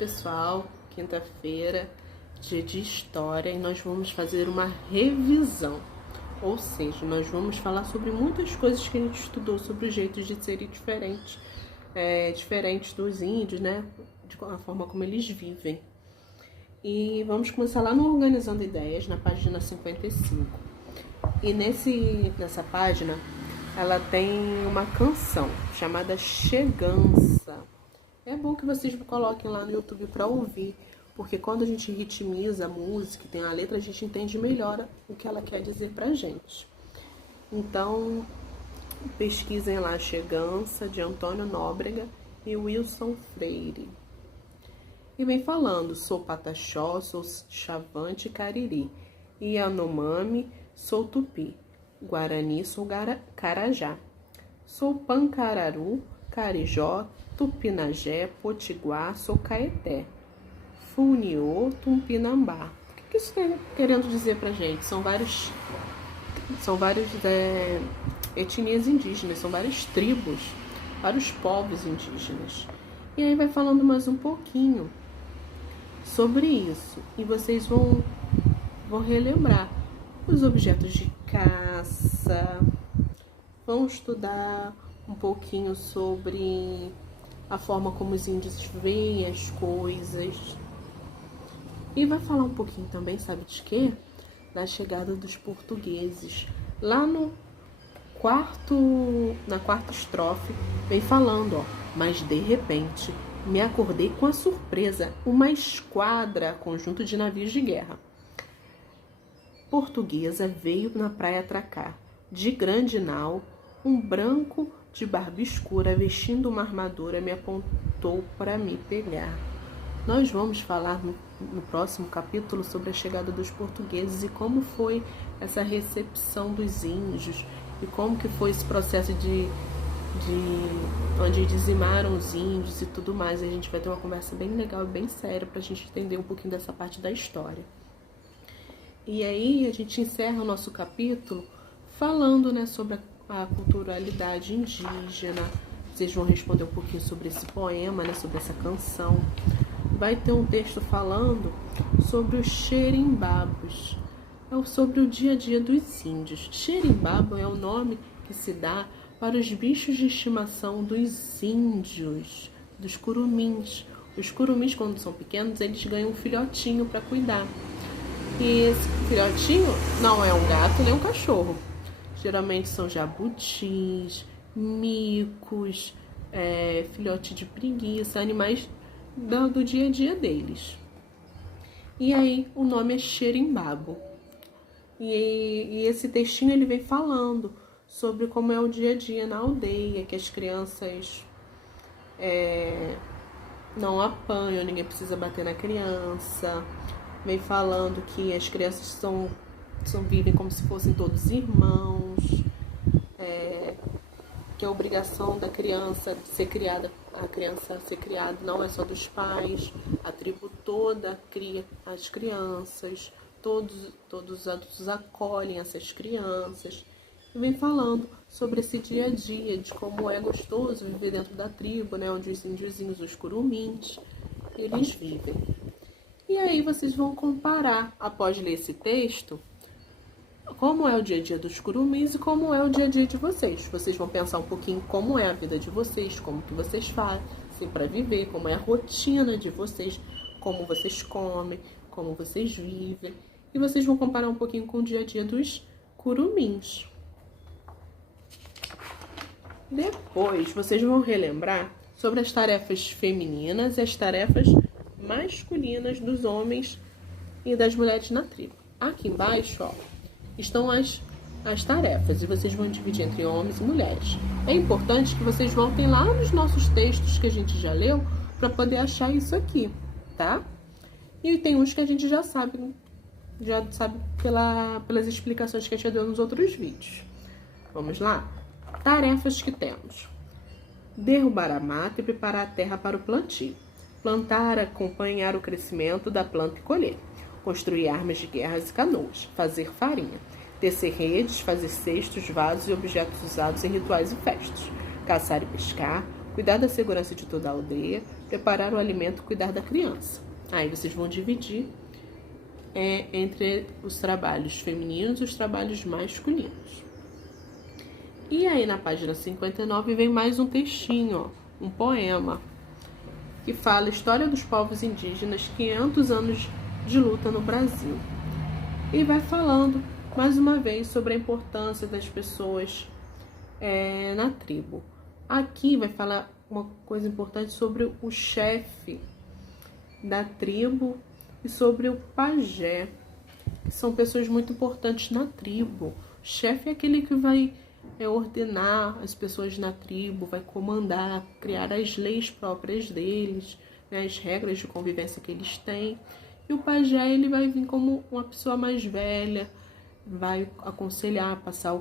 pessoal, quinta-feira, dia de história, e nós vamos fazer uma revisão. Ou seja, nós vamos falar sobre muitas coisas que a gente estudou sobre os jeitos de serem diferentes dos índios, né? A forma como eles vivem. E vamos começar lá no Organizando Ideias, na página 55. E nessa página, ela tem uma canção chamada Chegança. É bom que vocês coloquem lá no YouTube para ouvir, porque quando a gente ritmiza a música, tem a letra, a gente entende melhor o que ela quer dizer pra gente. Então, pesquisem lá Chegança, de Antônio Nóbrega e Wilson Freire. E vem falando, sou Pataxó, sou Chavante e Cariri, Yanomami, sou Tupi, Guarani, sou Carajá, sou Pancararu, Carijó, Tupinagé, Potiguar, sou Caeté, Funiô, Tumpinambá. O que isso está querendo dizer pra gente? São várias etnias indígenas, são várias tribos, vários povos indígenas. E aí vai falando mais um pouquinho sobre isso. E vocês vão relembrar os objetos de caça, vão estudar um pouquinho sobre a forma como os índios veem as coisas. E vai falar um pouquinho também, sabe de quê? Da chegada dos portugueses. Lá na quarta estrofe, vem falando, ó. Mas de repente, me acordei com a surpresa, uma esquadra, conjunto de navios de guerra portuguesa veio na praia atracar. De grande nau, um branco de barba escura, vestindo uma armadura, me apontou para me pegar. Nós vamos falar no próximo capítulo sobre a chegada dos portugueses e como foi essa recepção dos índios e como que foi esse processo de onde dizimaram os índios e tudo mais. E a gente vai ter uma conversa bem legal e bem séria para a gente entender um pouquinho dessa parte da história. E aí a gente encerra o nosso capítulo falando, né, sobre a culturalidade indígena. Vocês vão responder um pouquinho sobre esse poema, né, sobre essa canção. Vai ter um texto falando sobre os xerimbabos, sobre o dia a dia dos índios. Xerimbabo é o nome que se dá para os bichos de estimação dos índios, dos curumins. Os curumins, quando são pequenos, eles ganham um filhotinho para cuidar. E esse filhotinho não é um gato nem um cachorro. Geralmente são jabutis, micos, filhote de preguiça, animais do dia a dia deles. E aí o nome é xerimbabo. E esse textinho ele vem falando sobre como é o dia a dia na aldeia, que as crianças não apanham, ninguém precisa bater na criança. Vem falando que as crianças vivem como se fossem todos irmãos, que a obrigação da criança ser criada, não é só dos pais, a tribo toda cria as crianças, todos os adultos acolhem essas crianças. E vem falando sobre esse dia a dia, de como é gostoso viver dentro da tribo, né, onde os índiozinhos, os curumins, eles vivem. E aí vocês vão comparar, após ler esse texto, como é o dia a dia dos curumins e como é o dia a dia de vocês. Vocês vão pensar um pouquinho como é a vida de vocês, como que vocês fazem para viver, como é a rotina de vocês, como vocês comem, como vocês vivem. E vocês vão comparar um pouquinho com o dia a dia dos curumins. Depois, vocês vão relembrar sobre as tarefas femininas e as tarefas masculinas dos homens e das mulheres na tribo. Aqui embaixo, ó, estão as tarefas e vocês vão dividir entre homens e mulheres. É importante que vocês voltem lá nos nossos textos que a gente já leu para poder achar isso aqui, tá? E tem uns que a gente já sabe pelas explicações que a gente já deu nos outros vídeos. Vamos lá? Tarefas que temos: derrubar a mata e preparar a terra para o plantio. Plantar, acompanhar o crescimento da planta e colher. Construir armas de guerra e canoas. Fazer farinha. Tecer redes, fazer cestos, vasos e objetos usados em rituais e festas. Caçar e pescar. Cuidar da segurança de toda a aldeia. preparar o alimento e cuidar da criança. Aí vocês vão dividir entre os trabalhos femininos e os trabalhos masculinos. E aí na página 59 vem mais um textinho, ó, um poema, que fala a história dos povos indígenas, 500 anos de luta no Brasil. E vai falando mais uma vez sobre a importância das pessoas na tribo. Aqui vai falar uma coisa importante sobre o chefe da tribo e sobre o pajé, que são pessoas muito importantes na tribo. O chefe é aquele que vai ordenar as pessoas na tribo, vai comandar, criar as leis próprias deles, né, as regras de convivência que eles têm. E o pajé, ele vai vir como uma pessoa mais velha, vai aconselhar, a passar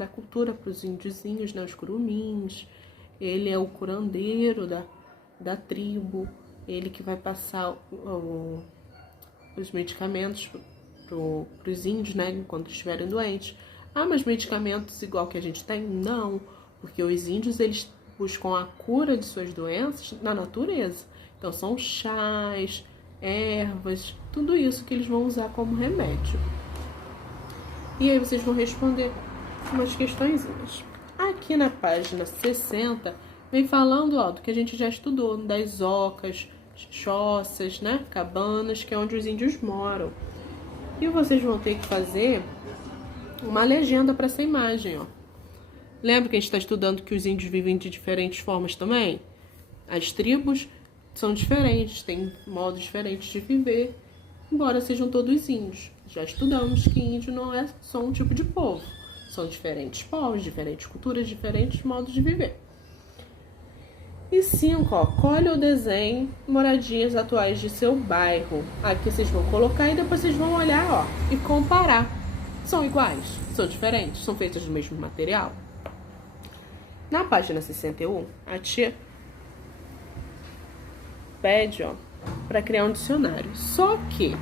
a cultura para os índiozinhos, né, os curumins. Ele é o curandeiro da tribo, ele que vai passar os medicamentos para os índios, né, quando estiverem doentes. Ah, mas medicamentos igual que a gente tem? Não, porque os índios, eles buscam a cura de suas doenças na natureza. Então são chás, ervas, tudo isso que eles vão usar como remédio. E aí vocês vão responder umas questõezinhas. Aqui na página 60, vem falando do que a gente já estudou, das ocas, choças, né, cabanas, que é onde os índios moram. E vocês vão ter que fazer uma legenda para essa imagem, ó. Lembra que a gente está estudando que os índios vivem de diferentes formas também? As tribos são diferentes, têm modos diferentes de viver, embora sejam todos índios. Já estudamos que índio não é só um tipo de povo. São diferentes povos, diferentes culturas, diferentes modos de viver. E 5, ó, colhe ou desenhe moradias atuais de seu bairro. Aqui vocês vão colocar e depois vocês vão olhar, ó, e comparar. São iguais? São diferentes? São feitas do mesmo material? Na página 61, a tia pede, ó, para criar um dicionário. Só que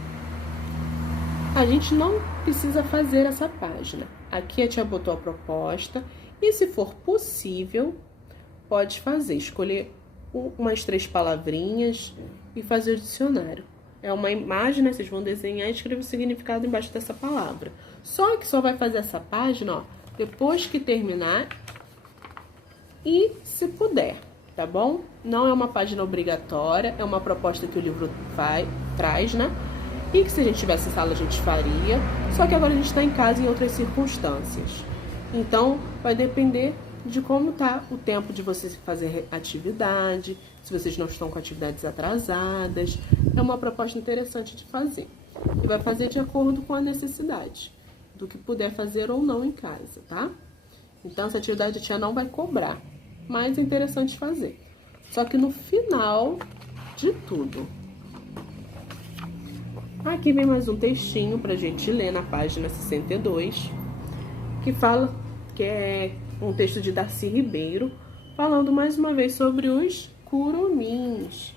a gente não precisa fazer essa página. Aqui a tia botou a proposta e, se for possível, pode fazer, escolher umas 3 palavrinhas e fazer o dicionário. É uma imagem, né? Vocês vão desenhar e escrever o significado embaixo dessa palavra. Só que só vai fazer essa página, ó, depois que terminar e se puder, tá bom? Não é uma página obrigatória, é uma proposta que o livro traz, né? E que se a gente tivesse em sala a gente faria, só que agora a gente está em casa em outras circunstâncias. Então, vai depender de como tá o tempo de vocês fazer atividade, se vocês não estão com atividades atrasadas. É uma proposta interessante de fazer. E vai fazer de acordo com a necessidade, do que puder fazer ou não em casa, tá? Então, essa atividade a tia não vai cobrar, mas é interessante fazer. Só que no final de tudo. Aqui vem mais um textinho pra gente ler na página 62, que fala, que é um texto de Darcy Ribeiro, falando mais uma vez sobre os curumins.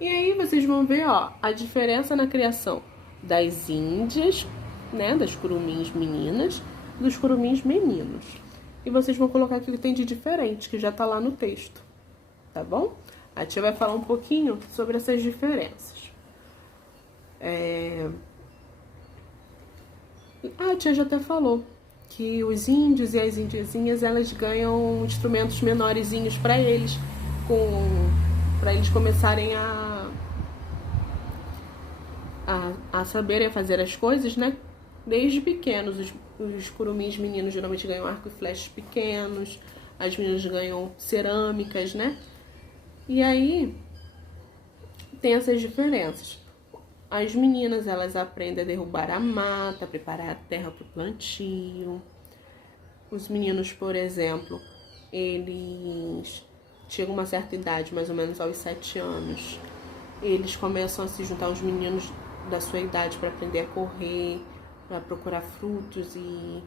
E aí vocês vão ver, ó, a diferença na criação das índias, né, das curumins meninas, dos curumins meninos. E vocês vão colocar aquilo que tem de diferente, que já tá lá no texto, tá bom? A tia vai falar um pouquinho sobre essas diferenças. A tia já até falou que os índios e as indiazinhas, elas ganham instrumentos menorzinhos para eles começarem a saberem fazer as coisas, né? Desde pequenos. Os curumins meninos geralmente ganham arco e flechas pequenos, as meninas ganham cerâmicas, né? E aí tem essas diferenças. As meninas, elas aprendem a derrubar a mata, a preparar a terra para o plantio. Os meninos, por exemplo, eles chegam a uma certa idade, mais ou menos aos 7 anos. Eles começam a se juntar aos meninos da sua idade para aprender a correr, para procurar frutos e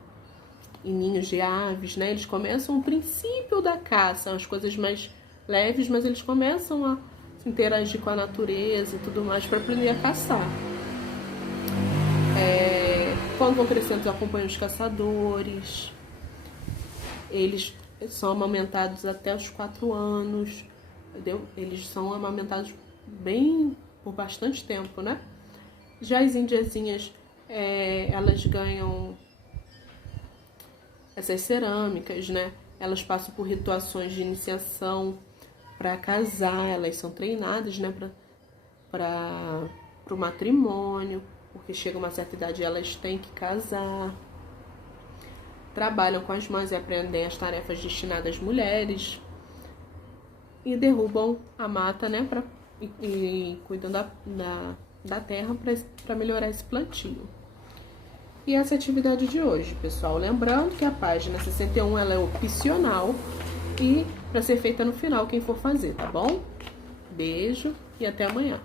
ninhos de aves, né? Eles começam o princípio da caça, as coisas mais leves, mas eles começam a interagir com a natureza e tudo mais para aprender a caçar. Quando vão crescendo, eles acompanham os caçadores. Eles são amamentados até os 4 anos. Eles são amamentados bem por bastante tempo, né? Já as indiazinhas, elas ganham essas cerâmicas, né? Elas passam por rituações de iniciação para casar, elas são treinadas, né, para o matrimônio, porque chega uma certa idade e elas têm que casar. Trabalham com as mães e aprendem as tarefas destinadas às mulheres. E derrubam a mata, né, e cuidam da terra para melhorar esse plantio. E essa é a atividade de hoje, pessoal. Lembrando que a página 61 ela é opcional e para ser feita no final, quem for fazer, tá bom? Beijo e até amanhã.